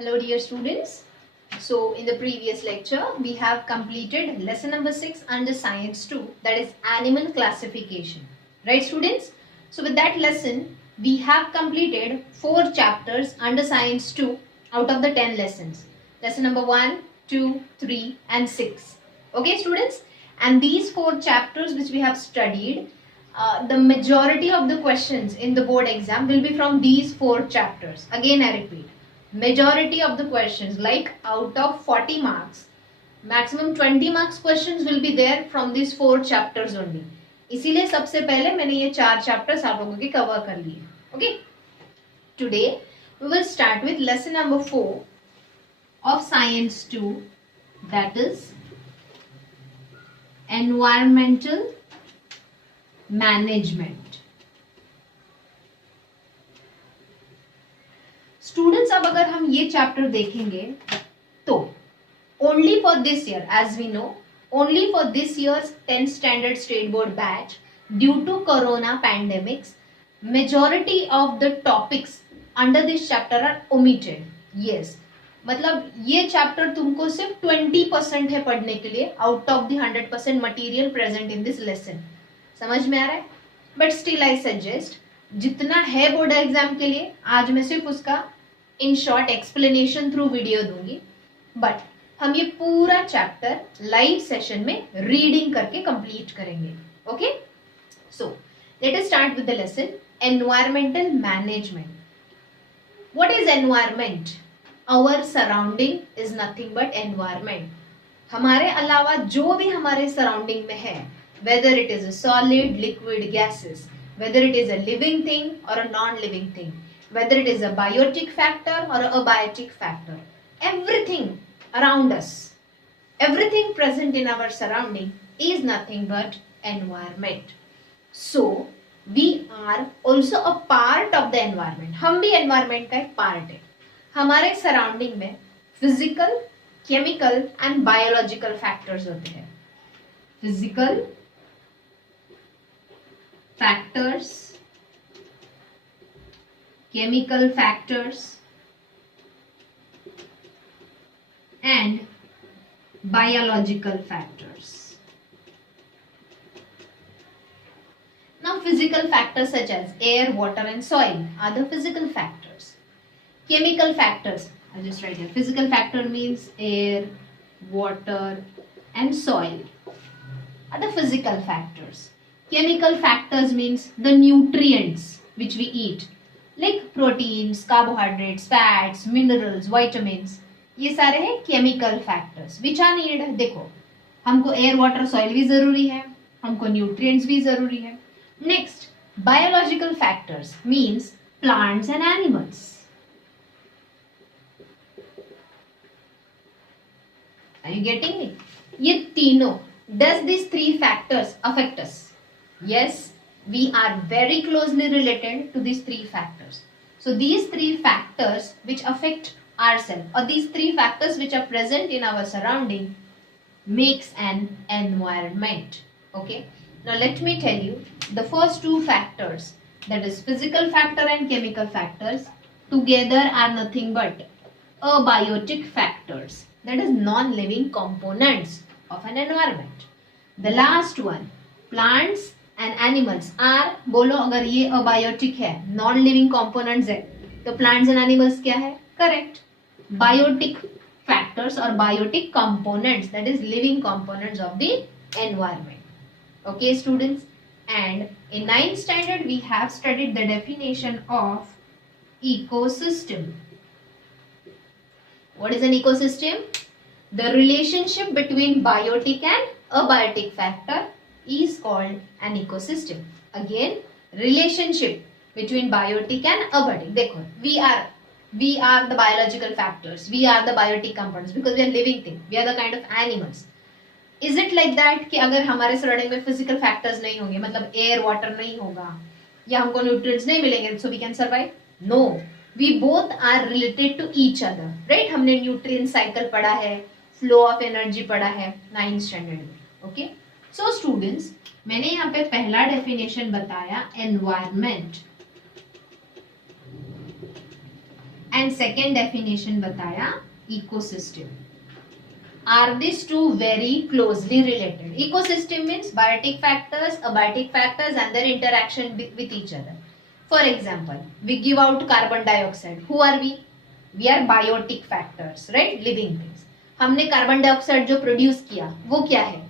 Hello dear students. So in the previous lecture we have completed lesson number 6 under science 2, that is animal classification. Right students? So with that lesson we have completed 4 chapters under science 2 out of the 10 lessons. Lesson number 1, 2, 3 and 6. Okay students? And these 4 chapters which we have studied, the majority of the questions in the board exam will be from these 4 chapters. Again I repeat. Majority of the questions, like out of 40 marks, maximum 20 marks questions will be there from these 4 chapters only. इसीलिए सबसे पहले मैंने ये 4 chapters आप लोगों के cover कर लिए. Okay. Today we will start with lesson number 4 of science 2, that is environmental management. Students अब अगर हम ये चैप्टर देखेंगे तो only for this year, as we know, only for this years 10th standard state board batch, due to corona pandemics, majority of the topics under this chapter are omitted. Yes, मतलब ये chapter तुमको सिर्फ 20% है पढ़ने के लिए out of the 100% material present in this lesson. समझ में आ रहा है? बट स्टिल आई सजेस्ट, जितना है बोर्ड एग्जाम के लिए आज मैं सिर्फ उसका in short explanation through video दूंगी, बट हम ये पूरा चैप्टर लाइव सेशन में रीडिंग करके कंप्लीट करेंगे. Okay, so let us start with the lesson environmental management. What is environment? Our surrounding is nothing but environment. हमारे अलावा जो भी हमारे सराउंडिंग में है, whether it is a solid, liquid, gases, whether it is a living thing or a non-living thing, whether it is a biotic factor or a abiotic factor, everything around us, everything present in our surrounding is nothing but environment. So we are also a part of the environment. हम भी environment का एक part है. हमारे surrounding में physical, chemical and biological factors होते हैं. Physical factors, chemical factors and biological factors. Now physical factors such as air, water and soil are the physical factors. Chemical factors, I'll just write here, physical factor means air, water and soil are the physical factors. Chemical factors means the nutrients which we eat, like proteins, carbohydrates, fats, minerals, vitamins. ये सारे हैं chemical factors which are needed. देखो, हमको air, water, soil भी जरूरी है, हमको nutrients भी जरूरी है. Next, biological factors means plants and animals. Are you getting me? ये तीनों, does these 3 factors affect us? Yes, we are very closely related to these 3 factors. So these 3 factors which affect ourselves, or these 3 factors which are present in our surrounding, makes an environment. Okay. Now let me tell you the first 2 factors, that is physical factor and chemical factors, together are nothing but abiotic factors, that is non-living components of an environment. The last one, plants and animals are, बोलो अगर ये abiotic है, non-living components है, तो plants and animals क्या है? Correct. Biotic factors or biotic components, that is living components of the environment. Okay students, and in 9th standard we have studied the definition of ecosystem. What is an ecosystem? The relationship between biotic and abiotic factor is called an ecosystem. Again, relationship between biotic and abiotic. देखो, we are the biological factors, we are the biotic components because we are living thing, we are the kind of animals. Is it like that कि अगर हमारे surrounding में physical factors नहीं होंगे, मतलब air, water नहीं होगा, या हमको nutrients नहीं मिलेंगे, so we can survive? No, we both are related to each other, right? हमने nutrient cycle पढ़ा है, flow of energy पढ़ा है 9th standard में. Okay? So students, मैंने यहाँ पे पहला definition बताया environment. एंड सेकेंड डेफिनेशन बताया ecosystem. Are these two very closely related? Ecosystem means biotic factors, abiotic factors and their interaction with each other. For example, we give out carbon dioxide. Who are we? We are biotic factors, right? Living things. हमने carbon dioxide जो produce किया वो क्या है?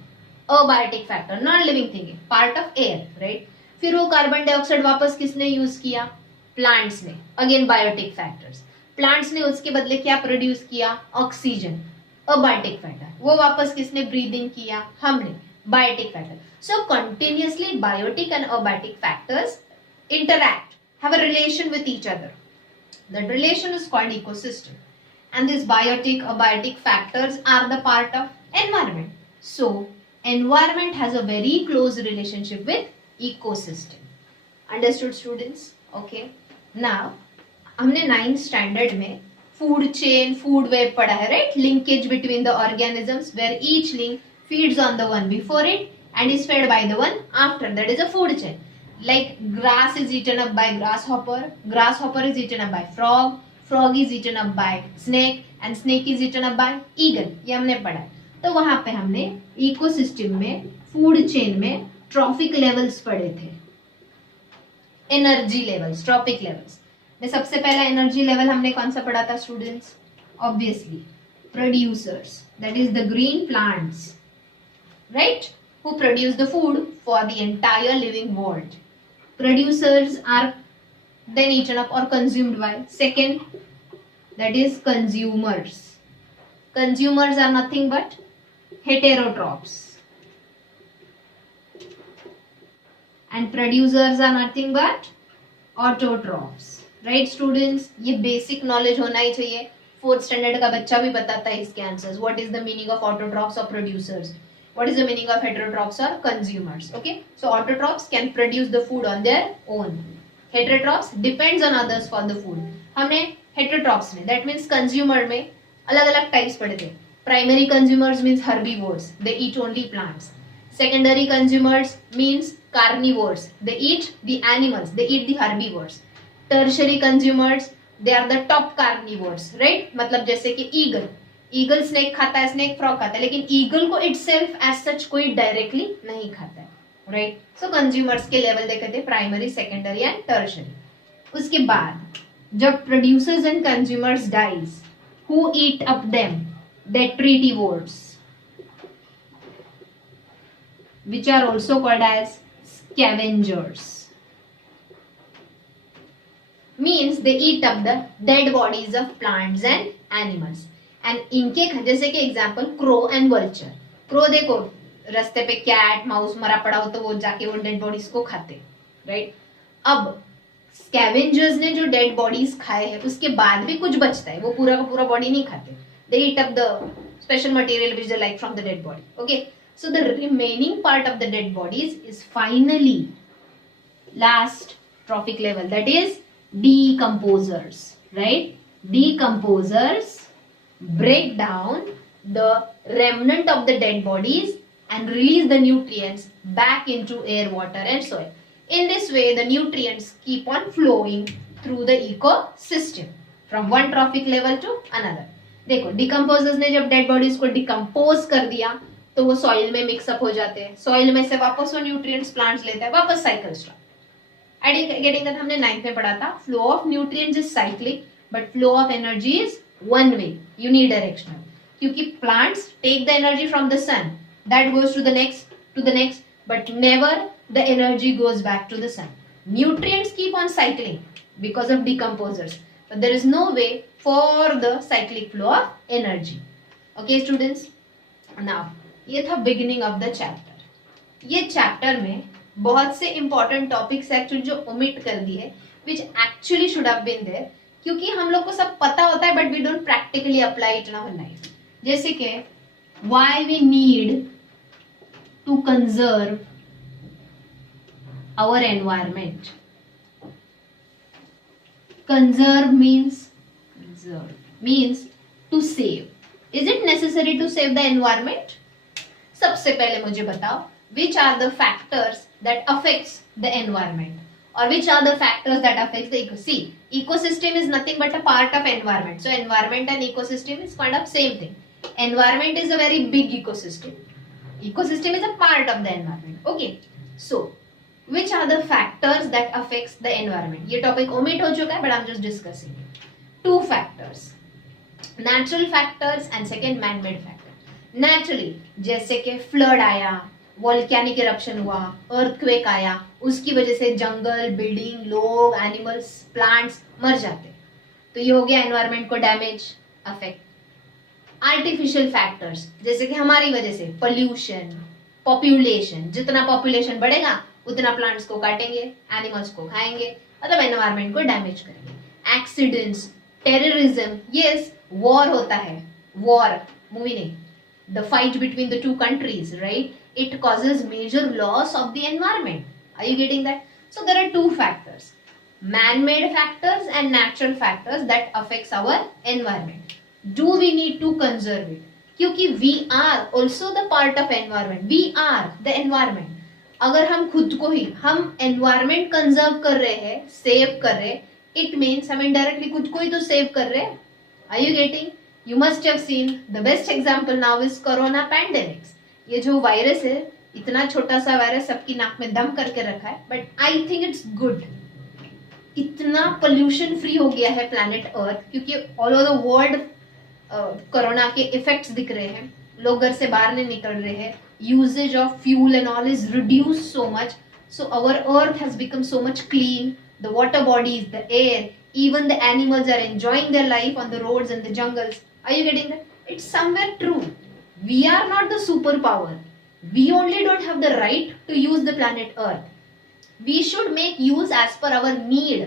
Abiotic factor, non living thing है, part of air, right? फिर वो carbon dioxide वापस किसने यूज किया? प्लांट्स ने. Again biotic factors. प्लांट्स ने उसके बदले क्या प्रोड्यूस किया? Oxygen, abiotic factor. वो वापस किसने ब्रीदिंग किया? हमने, biotic factor. So continuously biotic and abiotic factors interact, have a relation with each other. That relation is called ecosystem. And these biotic, abiotic factors are the part of environment. So, environment has a very close relationship with ecosystem. Understood, students? Okay. Now, हमने 9th standard में food chain, food web पढ़ा है, right? Linkage between the organisms where each link feeds on the one before it and is fed by the one after. That is a food chain. Like grass is eaten up by grasshopper, grasshopper is eaten up by frog, frog is eaten up by snake and snake is eaten up by eagle. ये हमने पढ़ा. तो वहां पे हमने ecosystem में, food chain में trophic levels पढ़े थे, एनर्जी लेवल्स, ट्रॉफिक लेवल्स में सबसे पहला एनर्जी लेवल हमने कौन सा पढ़ा था students? Obviously producers, that is the green plants, right, who produce the food for the entire living world. Producers are then eaten up or consumed by. Second, that is consumers. Consumers are nothing but heterotrophs. And producers are nothing but autotrophs. Right students? ये basic knowledge होना ही चाहिए. 4th standard का बच्चा भी बताता है इसके answers. What is the meaning of autotrophs or producers? What is the meaning of heterotrophs or consumers? Okay, so autotrophs can produce the food on their own. Heterotrophs depends on others for the food. हमने heterotrophs में, that means consumer में अलग अलग types पढ़े थे. Primary consumers means herbivores, they eat only plants. Secondary consumers means carnivores, they eat the animals, they eat the herbivores. Tertiary consumers, they are the top carnivores, right? मतलब जैसे कि eagle, eagle snake खाता है, snake frog खाता है, लेकिन eagle को itself as such कोई डायरेक्टली नहीं खाता है, राइट? सो कंज्यूमर्स के लेवल देखे थे प्राइमरी, सेकेंडरी एंड टर्शियरी. उसके बाद जब producers and consumers dies, who eat up them? Detritivores, which are also called as scavengers. Means they eat up the dead bodies of plants and animals. And इनके जैसे कि example crow and vulture. Crow देखो रास्ते पे cat mouse मरा पड़ा हो तो वो जाके वो डेड बॉडीज को खाते, राइट? अब स्कैवेंजर्स ने जो डेड बॉडीज खाए हैं उसके बाद भी कुछ बचता है, वो पूरा का पूरा बॉडी नहीं खाते. They eat up the special material which they like from the dead body. Okay, so the remaining part of the dead bodies is finally last trophic level, that is decomposers, right? Decomposers break down the remnant of the dead bodies and release the nutrients back into air, water and soil. In this way, the nutrients keep on flowing through the ecosystem from one trophic level to another. देखो decomposers ने जब dead bodies को decompose कर दिया तो वो soil में mix up हो जाते हैं, soil में से वापस वो nutrients plants लेता है, वापस cycle start. Getting that हमने 9th में पढ़ा था. Flow of nutrients is cyclic but flow of energy is one way, unidirectional. क्योंकि plants take the energy from the sun, that goes to the next, but never the energy goes back to the sun. Nutrients keep on cycling because of decomposers, but there is no way for the cyclic flow of energy. Okay students, now ये था beginning of the chapter. ये chapter में बहुत से important topics actually जो omit कर दिए, which actually should have been there. क्योंकि हम लोग को सब पता होता है but we don't practically apply it in our life. जैसे कि why we need to conserve our environment. Conserve means to save. Is it necessary to save the environment? सबसे पहले मुझे बताओ, which are the factors that affects the environment? or which are the factors that affects the ecosystem is nothing but a part of environment. So environment and ecosystem is kind of same thing. Environment is a very big ecosystem. Ecosystem is a part of the environment. Okay. So which are the factors that affects the environment? ये topic omit हो चुका है, but I'm just discussing it. Two factors, natural factors and second man-made factor. Naturally, जैसे कि flood आया, volcanic eruption हुआ, earthquake आया, उसकी वजह से जंगल, बिल्डिंग, लोग, एनिमल्स, प्लांट्स मर जाते, तो ये हो गया एनवायरनमेंट को डैमेज, अफेक्ट. आर्टिफिशियल फैक्टर्स जैसे कि हमारी वजह से पोल्यूशन, पॉपुलेशन, जितना पॉपुलेशन बढ़ेगा उतना प्लांट्स को काटेंगे, एनिमल्स को खाएंगे, मतलब एनवायरनमेंट को डैमेज करेंगे. एक्सीडेंट्स, टेररिज्म, यस वॉर होता है, वॉर मूवी नहीं, the fight between the two countries, right? It causes major loss of the environment. Are you getting that? So there are two factors, man-made factors and natural factors that affects our environment. Do we need to conserve it? क्योंकि we are also the part of environment. We are the environment. अगर हम खुद को ही हम environment conserve कर रहे हैं, save कर रहे हैं, it means हम indirectly खुद को ही तो save कर रहे हैं. Are you getting? You must have seen the best example now is corona pandemics. ये जो वायरस है, इतना छोटा सा वायरस सबकी नाक में दम करके रखा है, but I think it's good. इतना पोल्यूशन फ्री हो गया है प्लैनेट अर्थ, क्योंकि all over the world corona के इफेक्ट्स दिख रहे हैं, लोग घर से बाहर नहीं निकल रहे हैं, usages of fuel and all is reduce so much, so our earth has become so much clean, the water bodies, the air, even the animals are enjoying their life on the roads and the jungles. Are you getting that? It's somewhere true. We are not the superpower. We only don't have the right to use the planet Earth. We should make use as per our need,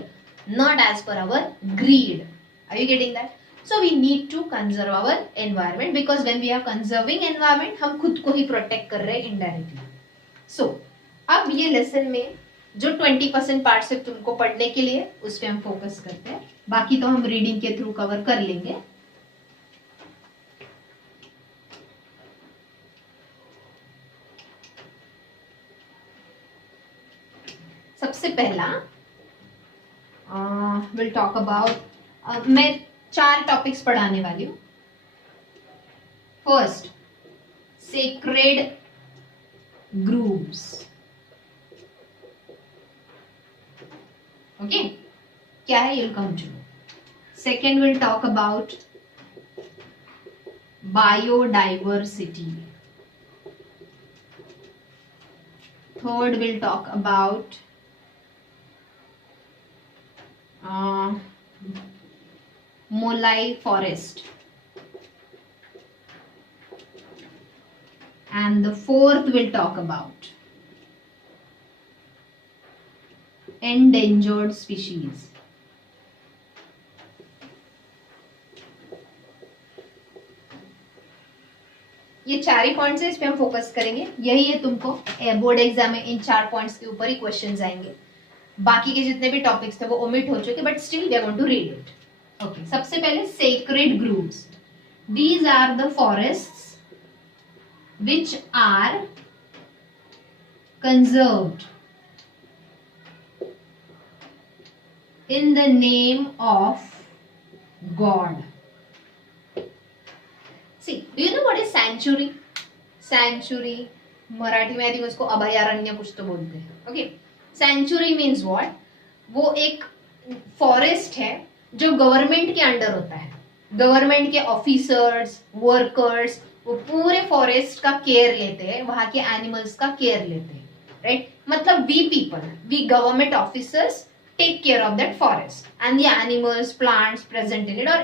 not as per our greed. Are you getting that? So we need to conserve our environment, because when we are conserving environment, हम खुद को ही protect कर रहे हैं indirectly. So अब ये lesson में जो 20% पार्ट सिर्फ तुमको पढ़ने के लिए, उस पे हम फोकस करते हैं, बाकी तो हम रीडिंग के थ्रू कवर कर लेंगे. सबसे पहला विल टॉक अबाउट, मैं 4 टॉपिक्स पढ़ाने वाली हूं. First, sacred grooves. Okay, क्या है, you'll come to know. Second, we'll talk about biodiversity. Third, we'll talk about Molai forest. And the fourth, we'll talk about endangered species. ये 4 ही points है, इस पे हम फोकस करेंगे. यही है, तुमको बोर्ड एग्जाम में इन 4 पॉइंट्स के ऊपर ही क्वेश्चंस आएंगे. बाकी के जितने भी टॉपिक्स थे वो ओमिट हो चुके, but still we are going to read it. Okay, सबसे पहले sacred groves. These are the forests which are conserved in the name of God. See, do you know what is sanctuary? Sanctuary, Marathi में I think उसको अभयारण्य कुछ तो बोलते हैं. Okay, sanctuary means what? वो एक फॉरेस्ट है जो गवर्नमेंट के अंडर होता है. गवर्नमेंट के ऑफिसर्स, वर्कर्स, वो पूरे फॉरेस्ट का केयर लेते हैं, वहां के एनिमल्स का केयर लेते हैं, राइट? मतलब we people, we government officers take care of that forest and the animals, plants present in it or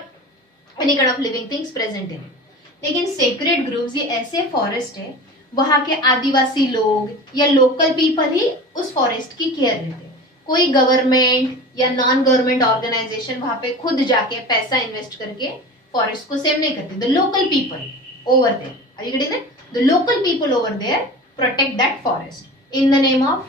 any kind of living things present in it. लेकिन sacred groves ये ऐसे forest है, वहां के आदिवासी लोग या लोकल पीपल ही उस forest की केयर लेते हैं. कोई गवर्नमेंट या नॉन गवर्नमेंट ऑर्गेनाइजेशन वहां पे खुद जाके पैसा इन्वेस्ट करके फॉरेस्ट को सेव नहीं करते. The local people over there, are you getting that? The local people over there protect that forest in the name of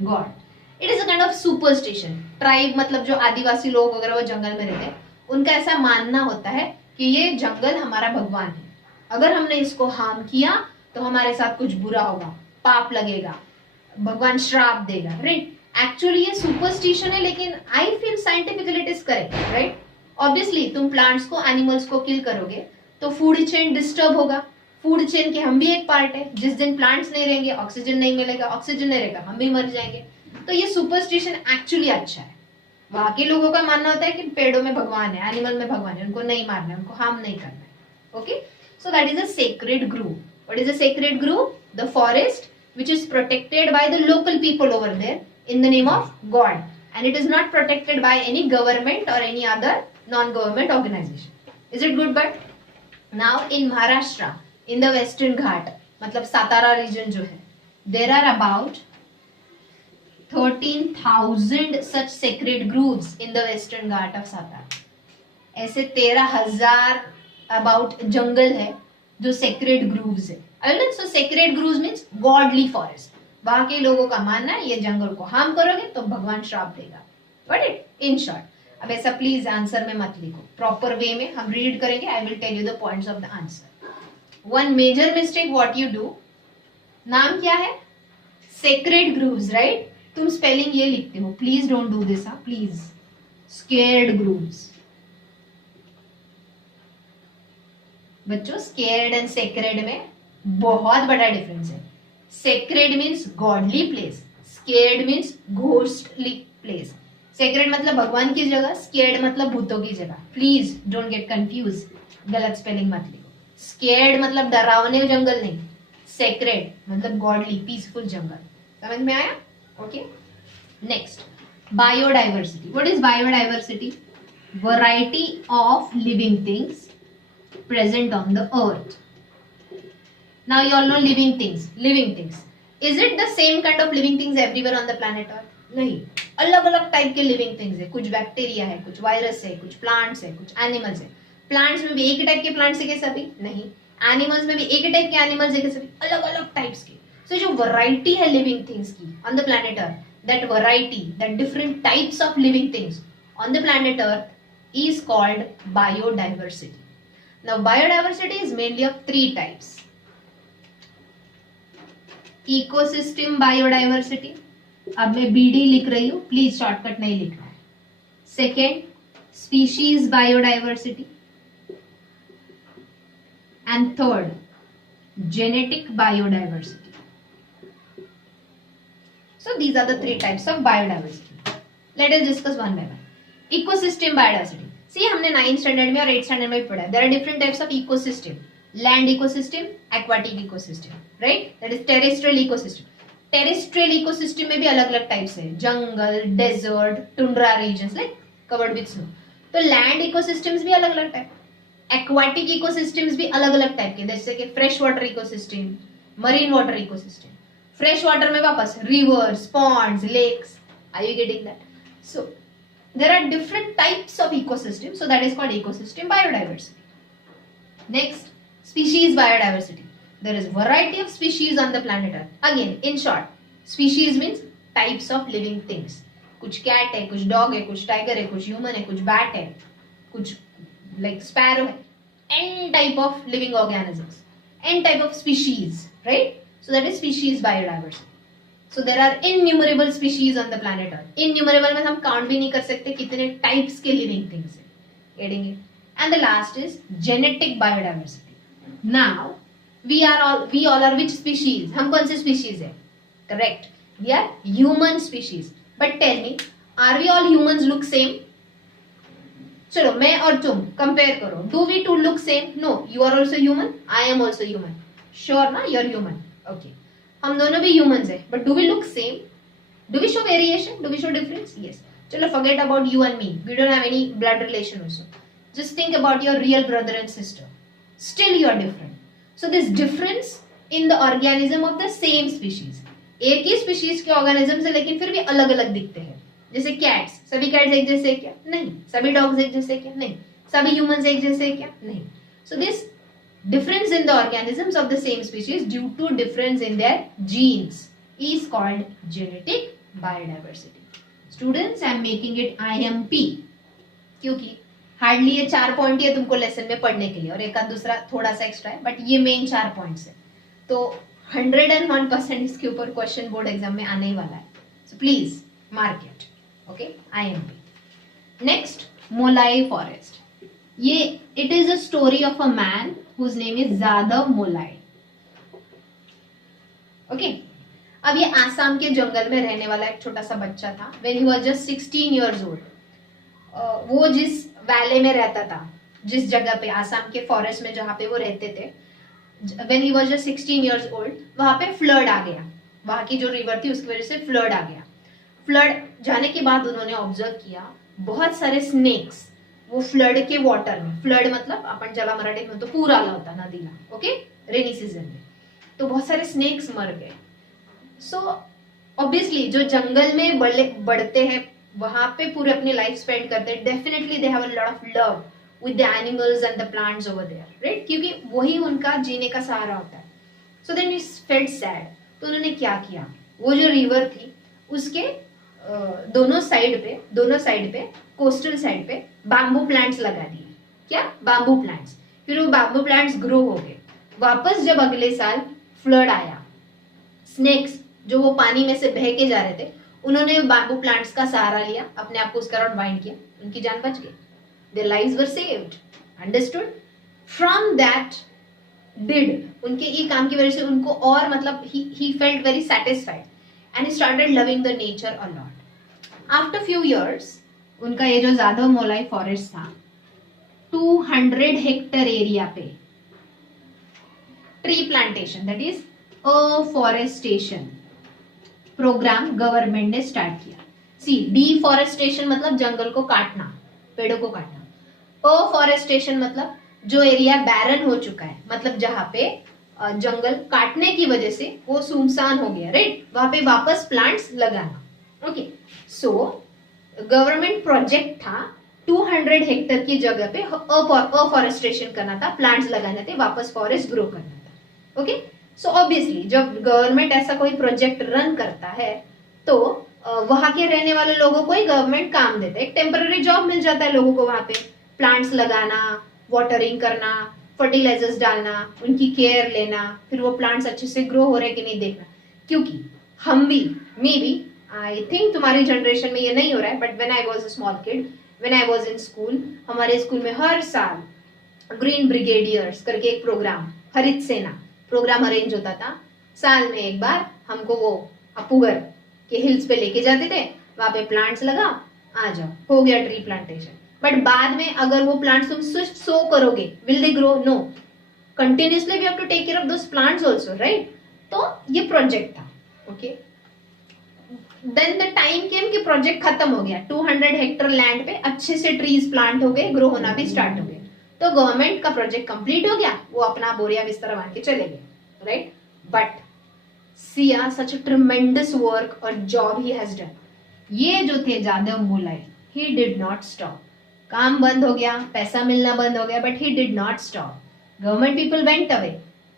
God. It is a kind of superstition. Tribe मतलब जो आदिवासी लोग वगैरह वो जंगल में रहते हैं, उनका ऐसा मानना होता है कि ये जंगल हमारा भगवान है, अगर हमने इसको हार्म किया तो हमारे साथ कुछ बुरा होगा, पाप लगेगा, भगवान श्राप देगा, राइट? एक्चुअली ये सुपरस्टिशन है, लेकिन I feel scientifically it is correct, right? Obviously तुम प्लांट्स को, एनिमल्स को किल करोगे तो फूड चेन डिस्टर्ब होगा। फूड चेन के हम भी एक पार्ट है। जिस दिन प्लांट्स नहीं रहेंगे, ऑक्सीजन नहीं मिलेगा, ऑक्सीजन नहीं रहेगा, हम भी मर जाएंगे। तो ये सुपरस्टिशन एक्चुअली अच्छा है। बाकी लोगों का मानना होता है कि पेड़ों में भगवान है, एनिमल में भगवान है, उनको नहीं मारना है, उनको हार्म नहीं करना है। Okay, so that is a sacred groove. What is a sacred groove? The forest which is protected by the local people over there in the name of God, and it is not protected by any government or any other non-government organization. Is it good? But now in Maharashtra, in the Western Ghat, मतलब Satara region जो है, there are about 13,000 such sacred groves in the Western Ghat of Satara. ऐसे 13,000 about जंगल है जो sacred groves है। So sacred groves means godly forest. वहां के लोगों का मानना है ये जंगल को हार्म करोगे तो भगवान श्राप देगा। बट इट इन शॉर्ट, अब ऐसा प्लीज आंसर में मत लिखो, प्रॉपर वे में हम रीड करेंगे। I will tell you the points of the answer. One major mistake what you do, नाम क्या है? Sacred groves, right? तुम स्पेलिंग ये लिखते हो, please don't do this, please. Scared groves. बच्चों, स्केर्ड एंड सेक्रेड में बहुत बड़ा डिफरेंस है। Sacred means godly place, scared means ghostly place. Sacred मतलब भगवान की जगह, स्केर्ड मतलब भूतों की जगह। प्लीज डोंट गेट कंफ्यूज, गलत स्पेलिंग मत लिखो। स्केर्ड मतलब डरावने जंगल नहीं, सेक्रेड मतलब गॉडली पीसफुल जंगल। समझ में आया? Okay, next, biodiversity. What is biodiversity? Variety of living things present on the earth. Now you all know living things. Living things, is it the same kind of living things everywhere on the planet earth? नहीं, अलग अलग type के living things है। कुछ bacteria है, कुछ virus है, कुछ प्लांट्स है, कुछ एनिमल्स है। प्लांट्स में भी एक ही टाइप के प्लांट्स है क्या सभी? नहीं। एनिमल्स में भी एक ही टाइप के एनिमल्स है क्या सभी? अलग अलग टाइप्स के। सो जो वैरायटी है लिविंग थिंग्स की on the planet earth, that variety, that different types of living things on the planet earth is called biodiversity. Now biodiversity is mainly of three types. Ecosystem biodiversity, अब मैं BD लिख रही हूं, please shortcut नहीं लिखना है. Second, species biodiversity, and third, genetic biodiversity. So these are the three types of biodiversity. Let us discuss one by one. Ecosystem biodiversity. See, हमने 9th standard में और 8th स्टैंडर्ड में भी पढ़ा है. There are different types of ecosystem. Land ecosystem, aquatic ecosystem, right? That is terrestrial ecosystem. Terrestrial ecosystem में भी अलग अलग टाइप्स है. जंगल, desert, tundra regions like covered with snow. तो लैंड इकोसिस्टम्स भी अलग अलग टाइप. एक्वाटिक इकोसिस्टम्स भी अलग अलग टाइप के, जैसे कि fresh water ecosystem, marine water ecosystem. Fresh water में वापस rivers, ponds, lakes. Are you getting that? So there are different types of ecosystems, so that is called ecosystem biodiversity. Next, species biodiversity. There is variety of species on the planet Earth. Again, in short, species means types of living things. कुछ cat है, कुछ dog है, कुछ tiger है, कुछ human है, कुछ bat है, कुछ like sparrow है. N type of living organisms, N type of species, right? So that is species biodiversity. So there are innumerable species on the planet Earth. Innumerable में हम काउंट भी नहीं कर सकते कितने टाइप्स के लिविंग थिंग्स हैं. Getting it? And the last is genetic biodiversity. Now we all are which species? हम कौन से species है? Correct. We are human species. But tell me, are we all humans look same? चलो मैं और तुम compare करो. Do we two look same? No. You are also human. I am also human. Sure ना? You are human. Okay. हम दोनों भी humans है, but do we look same? Do we show variation? Do we show difference? Yes. चलो forget about you and me, we don't have any blood relation also. Just think about your real brother and sister. Still you are different. So this difference in the organism of the same species. एक ही species के organism है लेकिन फिर भी अलग अलग दिखते हैं. जैसे कैट्स, सभी कैट्स एक जैसे है क्या? नहीं. सभी डॉग्स एक जैसे क्या? नहीं. सभी ह्यूमंस एक जैसे है क्या? नहीं. So this difference in the organisms of the same species due to difference in their genes is called genetic biodiversity. Students, I am making it IMP क्योंकि हार्डली ये 4 पॉइंट ही है तुमको लेसन में पढ़ने के लिए और एक दूसरा थोड़ा सा एक्स्ट्रा है, बट ये मेन 4 पॉइंट्स है. तो 101% इसके ऊपर क्वेश्चन बोर्ड एग्जाम में आने ही वाला है. So please mark it. Okay, IMP. Next, Molai forest. ये it is a story of a man whose name is Jadav Molai. Okay, अब ये आसाम के जंगल में रहने वाला एक छोटा सा बच्चा था. When he was just 16 years old, वो जिस वैले में रहता था, जिस जगह पे आसाम के फॉरेस्ट में जहां पे वो रहते थे, when he was just 16 years old, वहां पे फ्लड आ गया. वहां की जो रिवर थी उसकी वजह से फ्लड आ गया. फ्लड जाने के बाद उन्होंने ऑब्जर्व किया बहुत सारे स्नेक्स वो फ्लड के वाटर में, फ्लड मतलब आपण ज्याला मराठीत म्हणतो पूर आला होता नदीला, ओके, रेनी सीजन में, तो बहुत सारे स्नेक्स मर गए. सो ऑब्वियसली जो जंगल में बढ़ते हैं वहां पे पूरे अपनी लाइफ स्पेंड करते हैं, definitely they have a lot of love with the animals and the plants over there, right, क्योंकि वही उनका जीने का सहारा होता है. So then he felt sad. तो उन्होंने क्या किया, वो जो रिवर थी उसके दोनों साइड पे कोस्टल साइड पे बैम्बू प्लांट्स लगा दिए. क्या, बैम्बू प्लांट्स. फिर वो बैम्बू प्लांट्स ग्रो हो गए. वापस जब अगले साल फ्लड आया, स्नेक्स जो वो पानी में से बह के जा रहे थे, उन्होंने बैम्बू प्लांट्स का सहारा लिया, अपने आप को उसका अराउंड बाइंड किया, उनकी जान बच गई. Their lives were saved. Understood. From that did, उनके ये काम की वजह से उनको और मतलब he felt very satisfied and he started loving the nature a lot. After few years उनका ये जो जादव मोलाई फॉरेस्ट था, 200 हेक्टर एरिया पे tree plantation, that is afforestation programme government ने स्टार्ट किया. सी, डिफॉरेस्टेशन मतलब जंगल को काटना, पेड़ों को काटना. अफॉरेस्टेशन मतलब जो एरिया बैरन हो चुका है, मतलब जहां पे जंगल काटने की वजह से वो सुनसान हो गया, राइट, वहां पे वापस प्लांट्स लगाना. ओके, सो गवर्नमेंट प्रोजेक्ट था 200 हेक्टर की जगह पे अफॉरेस्टेशन करना था, प्लांट्स लगाने थे, वापस फॉरेस्ट ग्रो करना था. ओके, सो ऑब्वियसली जब गवर्नमेंट ऐसा कोई प्रोजेक्ट रन करता है तो वहां के रहने वाले लोगों को ही गवर्नमेंट काम देता है, एक टेम्पररी जॉब मिल जाता है लोगों को वहां पे, प्लांट्स लगाना, वाटरिंग करना, फर्टिलाइजर्स डालना, उनकी केयर लेना, फिर वो प्लांट्स अच्छे से ग्रो हो रहे कि नहीं देखना. क्योंकि हम भी, मे बी, आई थिंक तुम्हारी जनरेशन में ये नहीं हो रहा है, but when I was a small kid, when I was in school, हमारे स्कूल में हर साल ग्रीन ब्रिगेडियर्स करके एक प्रोग्राम, हरित सेना प्रोग्राम अरेंज होता था. साल में एक बार हमको वो अपूगर के हिल्स पे लेके जाते थे, वहां पे प्लांट्स लगा, आ जाओ, हो गया ट्री प्लांटेशन. बट बाद में अगर वो प्लांट्स तुम सिर्फ सो करोगे, will they grow? No, continuously we have to take care of those plants also, right. तो ये प्रोजेक्ट था. Okay, then the time came कि प्रोजेक्ट खत्म हो गया. 200 हेक्टर लैंड पे अच्छे से ट्रीज प्लांट हो गए, ग्रो होना भी स्टार्ट हो गए. तो गवर्नमेंट का प्रोजेक्ट कंप्लीट हो गया, वो अपना बोरिया बिस्तर बांध के चले गए, राइट. बट सिया सच अ ट्रेमेंडस वर्क और जॉब ही हैज डन. ये जो थे Jadav Molai, he did not stop. काम बंद हो गया, पैसा मिलना बंद हो गया, but he did not stop. Government people went away,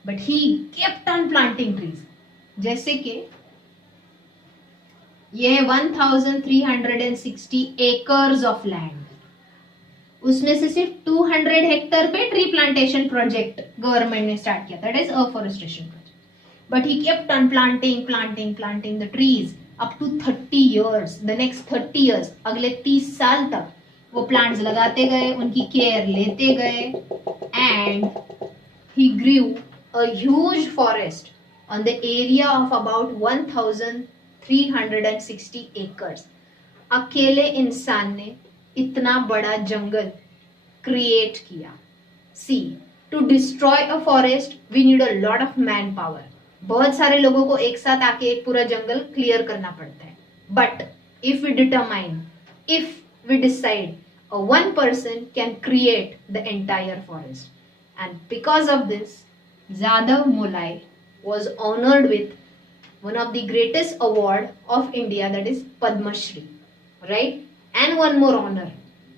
but he kept on planting trees. जैसे कि ये 1360 एकर्स ऑफ लैंड, उसमें से सिर्फ 200 हेक्टर पे ट्री प्लांटेशन प्रोजेक्ट गवर्नमेंट ने स्टार्ट किया, that is afforestation project. But he kept on planting the trees up to 30 years. The next 30 years, अगले 30 साल तक वो प्लांट्स लगाते गए, उनकी केयर लेते गए, and he grew a huge forest on the area of about 1360 acres. अकेले इंसान ने इतना बड़ा जंगल क्रिएट किया. See, to destroy a forest we need a lot of man power. बहुत सारे लोगों को एक साथ आके एक पूरा जंगल क्लियर करना पड़ता है. But if we determine, if we decide, one person can create the entire forest. And because of this, Jadav Molai was honored with one of the greatest award of India, that is Padma Shri, right? And one more honor,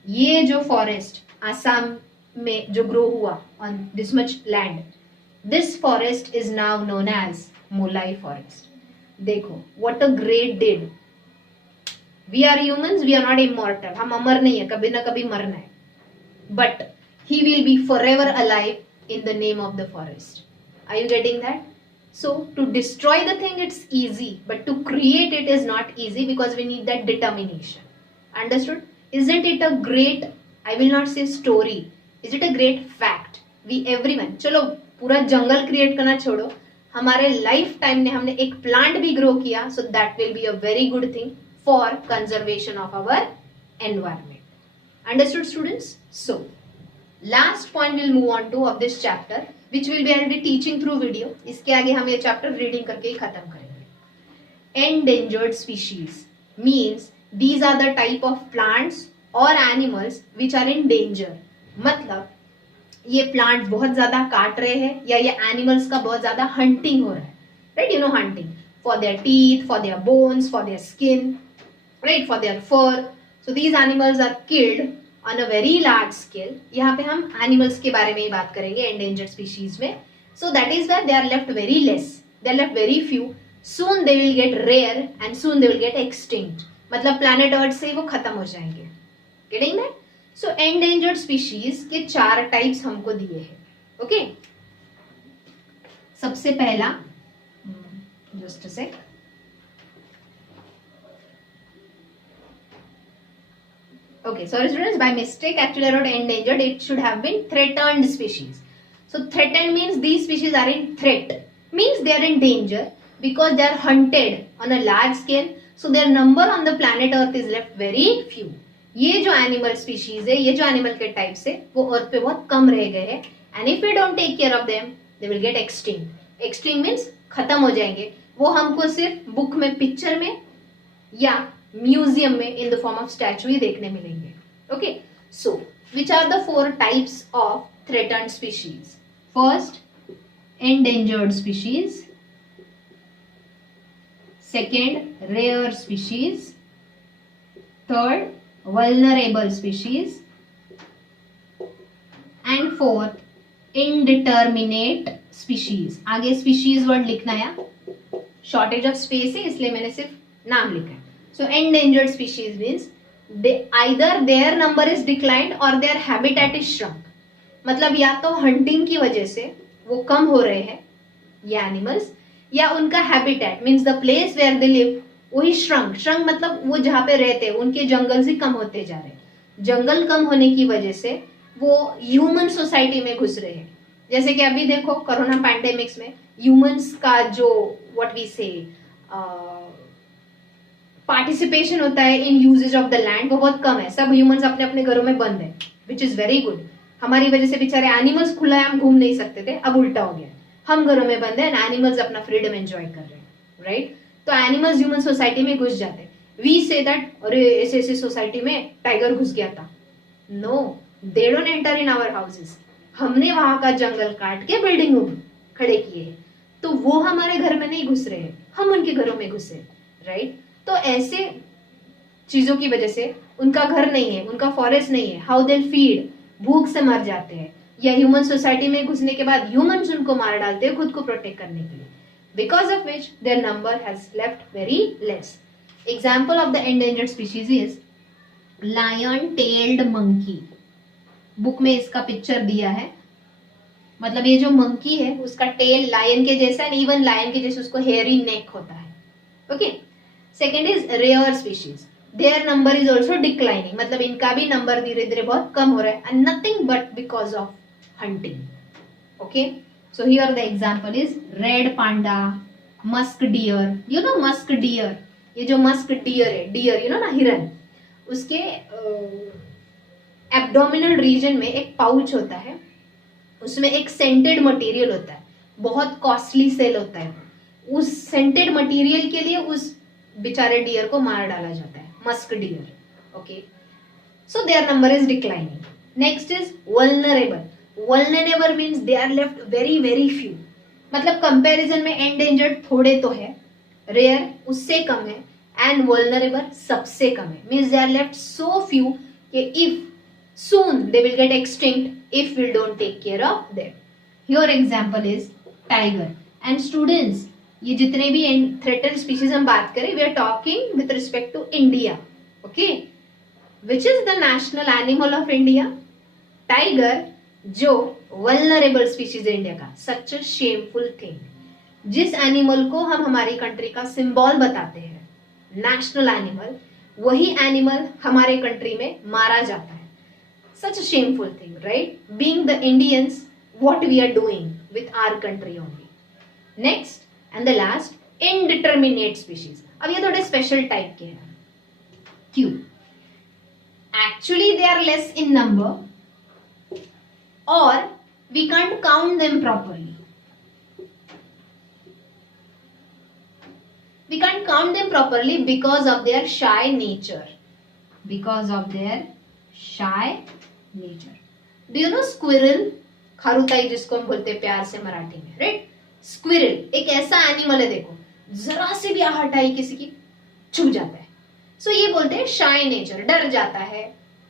ये जो forest Assam में जो grow हुआ on this much land, this forest is now known as Molai forest. देखो, what a great deed. We are humans, we are not immortal. हम अमर नहीं है, कभी ना कभी मरना है. But he will be forever alive in the name of the forest. Are you getting that? So to destroy the thing it's easy, but to create it is not easy because we need that determination. Understood? Isn't it a great, I will not say story, is it a great fact? We everyone, चलो पूरा जंगल create करना छोड़ो, हमारे life time में हमने एक plant भी grow किया, so that will be a very good thing for conservation of our environment. Understood students? So last point will move on to of this chapter which will be already teaching through video. इसके आगे हम ये chapter reading करके ही खत्म करेंगे. Endangered species means these are the type of plants or animals which are in danger. मतलब ये plant बहुत ज्यादा काट रहे हैं या ये एनिमल्स का बहुत ज्यादा हंटिंग हो रहा है. Right, you know hunting for their teeth, for their bones, for their skin, right, for their fur. So these animals are killed on a very large scale. यहाँ पे हम एनिमल्स के बारे में ही बात करेंगे endangered species में. So that is where they are left very less. They are left very few. Soon they will get rare and soon they will get extinct. मतलब planet Earth से वो खत्म हो जाएंगे. Getting that? So endangered species के 4 types हमको दिए हैं. Okay? सबसे पहला, just a sec. Okay, sorry students, by mistake actually I wrote endangered. It should have been threatened species. So threatened means these species are in threat, means they are in danger because they are hunted on a large scale. So their number on the planet Earth is left very few. ये जो animal species है, ये जो animal के types है, वो Earth पे बहुत कम रह गए हैं. And if we don't take care of them, they will get extinct. Extinct means खत्म हो जाएंगे. वो हमको सिर्फ बुक में, पिक्चर में या म्यूजियम में in the form of statue ही देखने मिलेंगे. Okay, so which are the 4 types of threatened species? First, endangered species. Second, rare species. Third, vulnerable species. And fourth, indeterminate species. आगे species word लिखना है, shortage of space है इसलिए मैंने सिर्फ नाम लिखा है. So endangered species means they either their number is declined or their habitat is shrunk. मतलब या तो हंटिंग की वजह से वो कम हो रहे हैं ये एनिमल्स, या उनका habitat means the place where they live वही श्रंक. श्रंक मतलब वो जहाँ पे रहते हैं उनके जंगल ही कम होते जा रहे हैं. जंगल कम होने की वजह से वो ह्यूमन सोसाइटी में घुस रहे हैं. जैसे कि अभी देखो कोरोना पैंडेमिक्स में ह्यूमंस का जो व्हाट वी से पार्टिसिपेशन होता है इन यूजेज ऑफ द लैंड वो बहुत कम है. सब ह्यूमंस अपने अपने घरों में बंद है, विच इज वेरी गुड. हमारी वजह से बेचारे एनिमल्स खुला है, हम घूम नहीं सकते थे, अब उल्टा हो गया, हम घरों में बंद है एंड एनिमल्स अपना फ्रीडम एंजॉय कर रहे हैं. राइट, तो एनिमल्स ह्यूमन सोसाइटी में घुस जाते हैं. वी से दैट अरे ऐसे ऐसे सोसाइटी में टाइगर घुस गया था. No, they don't enter in our houses. हमने वहां का जंगल काट के बिल्डिंग खड़े किए हैं, तो वो हमारे घर में नहीं घुस रहे हैं, हम उनके घरों में घुसे. राइट, तो ऐसे चीजों की वजह से उनका घर नहीं है, उनका फॉरेस्ट नहीं है, हाउ दे फीड, भूख से मर जाते हैं. या ह्यूमन सोसाइटी में घुसने के बाद ह्यूमंस उनको मार डालते हैं खुद को प्रोटेक्ट करने के लिए, because of which their number has left very less. Example of the endangered species is lion tailed monkey. Book में इसका पिक्चर दिया है. मतलब ये जो मंकी है उसका टेल लायन के जैसा है, इवन लायन के जैसे उसको हेयरी नेक होता है. Okay. Second is rare species. Their number is also declining. मतलब इनका भी नंबर धीरे धीरे बहुत कम हो रहा है, and nothing but because of hunting. Okay, so here the example is red panda, musk deer. You know musk deer, ये जो मस्क डियर है, डियर यू नो ना, हिरन, उसके एब्डोमिनल रीजन में एक पाउच होता है, उसमें एक सेंटेड मटेरियल होता है, बहुत कॉस्टली सेल होता है. उस सेंटेड मटेरियल के लिए उस बेचारे डियर को मार डाला जाता है, musk deer. Okay, so their number is declining. Next is vulnerable. Vulnerable means they are left very very few. मतलब कंपैरिजन में एंडेंजर्ड थोड़े तो है, रेयर उससे कम है, एंड वल्नरेबल सबसे कम है. Means they are left so few कि if soon they will get extinct if we don't take care of them. Your example is tiger. And students, ये जितने भी threatened species हम बात करें, we are talking with respect to India. Okay, which is the national animal of India? Tiger, जो vulnerable species है India का. Such a shameful thing. जिस एनिमल को हम हमारी कंट्री का सिंबल बताते हैं, नेशनल एनिमल, वही एनिमल हमारे कंट्री में मारा जाता है. Such a shameful thing, right? Being the Indians, what we are doing with our country only. Next and the last, indeterminate species. अब ये थोड़े स्पेशल टाइप के हैं. क्यों? Actually they are less in number और we can't count them properly. We can't count them properly because of their shy nature. Because of their shy nature. Do you know squirrel? खारुताई जिसको हम बोलते हैं प्यार से मराठी में, राइट? स्क्विरल एक ऐसा एनिमल है, देखो जरा से भी आहट आई किसी की छुप जाता है. सो ये बोलते हैं शाय नेचर, डर जाता है,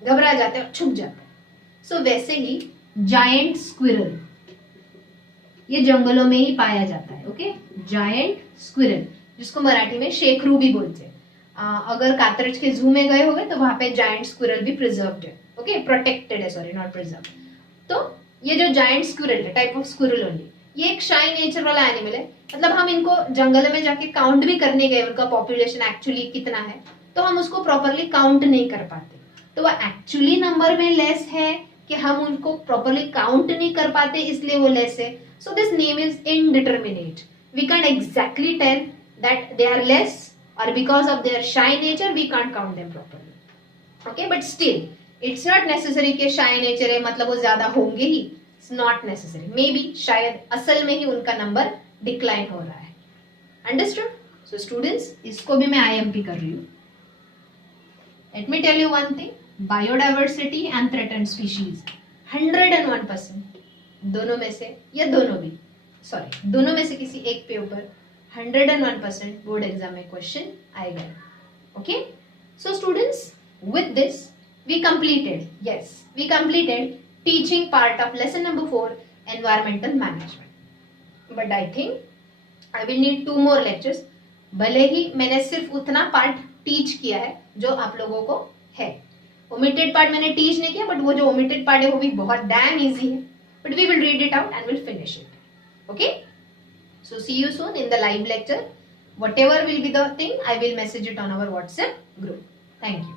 घबरा जाता है और छुप जाता है. सो वैसे ही जायंट स्क्विरल ये जंगलों में ही पाया जाता है. ओके, जायंट स्क्विरल जिसको मराठी में शेखरू भी बोलते हैं. अगर कातरज के जू में गए होंगे तो वहां पे जायंट स्क्विरल भी प्रिजर्व्ड है. ओके, प्रोटेक्टेड है, सॉरी नॉट प्रिजर्व्ड. तो ये जो जायंट स्क्विरल है, टाइप ऑफ स्क्विरल ओनली, ये एक शाय नेचर वाला एनिमल है. मतलब हम इनको जंगल में जाके काउंट भी करने गए, उनका पॉपुलेशन एक्चुअली कितना है, तो हम उसको प्रॉपरली काउंट नहीं कर पाते. तो वो एक्चुअली नंबर में लेस है कि हम उनको प्रॉपरली काउंट नहीं कर पाते, इसलिए वो लेस है. So this name is indeterminate. We can exactly tell that they are less, or because of their shy nature we can't count them properly. Okay, but still it's not necessary कि shy nature है मतलब वो ज्यादा होंगे ही. It's not necessary. Maybe शायद असल में ही उनका नंबर डिक्लाइन हो रहा है. Understood? So students, इसको भी मैं IMP कर रही हूँ. Let me tell you one thing. Biodiversity and threatened species 101% दोनों में से, या दोनों भी, सॉरी दोनों में से किसी एक पे ऊपर 101% बोर्ड एग्जाम में क्वेश्चन आएगा. Okay, so students, with this we completed teaching part of lesson number 4 environmental management. But I think I will need 2 more lectures. भले ही मैंने सिर्फ उतना पार्ट टीच किया है जो आप लोगों को है. ओमिटेड पार्ट मैंने टीच नहीं किया, बट वो जो ओमिटेड पार्ट है वो भी बहुत डैम इजी है. But we will read it out and will finish it. Okay, so see you soon in the live lecture. Whatever will be the thing, I will message it on our WhatsApp group. Thank you.